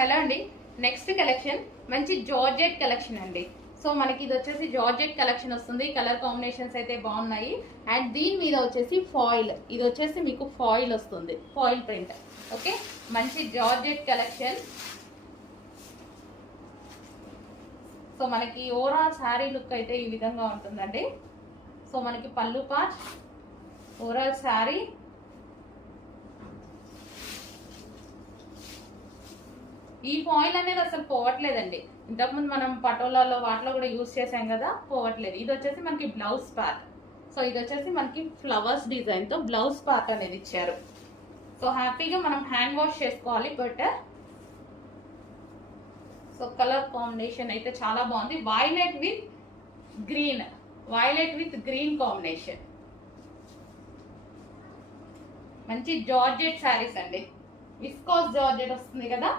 Hello అండి. Next collection మంచి georgette collection అండి. సో మనకి ఇది వచ్చేసి జార్జెట్ కలెక్షన్ వస్తుంది. కలర్ కాంబినేషన్స్ అయితే బాగున్నాయి. అండ్ దీని మీద వచ్చేసి ఫాయిల్, ఇది వచ్చేసి మీకు ఫాయిల్ వస్తుంది, ఫాయిల్ ప్రింట్. ఓకే, మంచి జార్జెట్ కలెక్షన్. సో మనకి ఓవరాల్ శారీ లుక్ అయితే ఈ విధంగా ఉంటుందండి. సో మనకి పళ్ళు పార్ట్, ఓవరాల్ శారీ, ఈ ఫాయిల్ అనేది అసలు పోవట్లేదండి. ఇంతకుముందు మనం పటోలాలో వాటిలో కూడా యూజ్ చేసాం కదా, పోవట్లేదు. ఇది వచ్చేసి మనకి బ్లౌజ్ పార్ట్. సో ఇది వచ్చేసి మనకి ఫ్లవర్స్ డిజైన్ తో బ్లౌజ్ పార్ట్ అనేది ఇచ్చారు. సో హ్యాపీగా మనం హ్యాండ్ వాష్ చేసుకోవాలి. బట్ సో కలర్ కాంబినేషన్ అయితే చాలా బాగుంది. Violet with green, violet with green combination. మంచి జార్జెట్ శారీస్ అండి. విస్కోస్ జార్జెట్ వస్తుంది కదా.